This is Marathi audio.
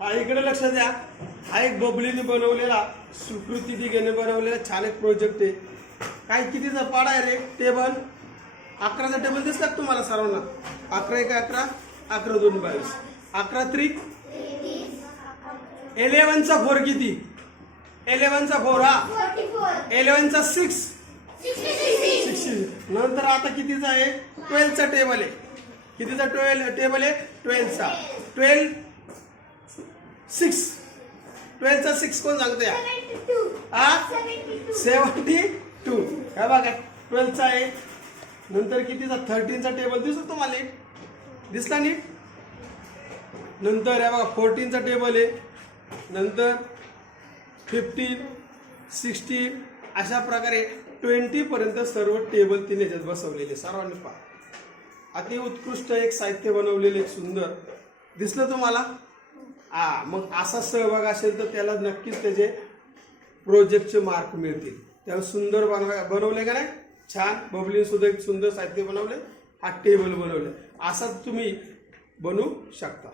हा इकडे लक्ष द्या. हा एक बबलीने बनवलेला सुकृती दिघेने बनवलेला छान एक प्रोजेक्ट आहे. काय कितीचा पाडा आहे रे टेबल अकराचा टेबल दिसतात तुम्हाला सर्वांना? अकरा एक अकरा अकरा दोन बावीस. अकरा त्री एलेवनचा फोर किती? एलेवनचा फोर हा? एलेवनचा सिक्स सिक्स्टी नंतर आता कितीचा आहे? ट्वेल्थचा टेबल आहे. कितीचा ट्वेल्व टेबल आहे? ट्वेल्थचा ट्वेल्व सिक्स ट्वेल्थचा सिक्स कोण सांगतो या हा? सेवन्टी टू काय बघा ट्वेल्थचा आहे नंतर कितीचा थर्टीनचा टेबल दिसतो तुम्हाला एक. दिसला नीट? नंतर या बघा फोर्टीनचा टेबल आहे नंतर फिफ्टीन सिक्स्टीन अशा प्रकारे ट्वेंटी पर्यंत सर्व टेबल तिने याच्यात बसवलेले सर्वांनी पहा. अति उत्कृष्ट एक साहित्य बनवलेले एक सुंदर. दिसलं तुम्हाला? हा मग असा सहभाग असेल तर त्याला नक्कीच त्याचे प्रोजेक्टचे मार्क मिळतील. त्याला सुंदर बनवा बनवले का नाही? छान बबलीन सुद्धा एक सुंदर साहित्य बनवले हा टेबल बनवले. असा तुम्ही बनवू शकता.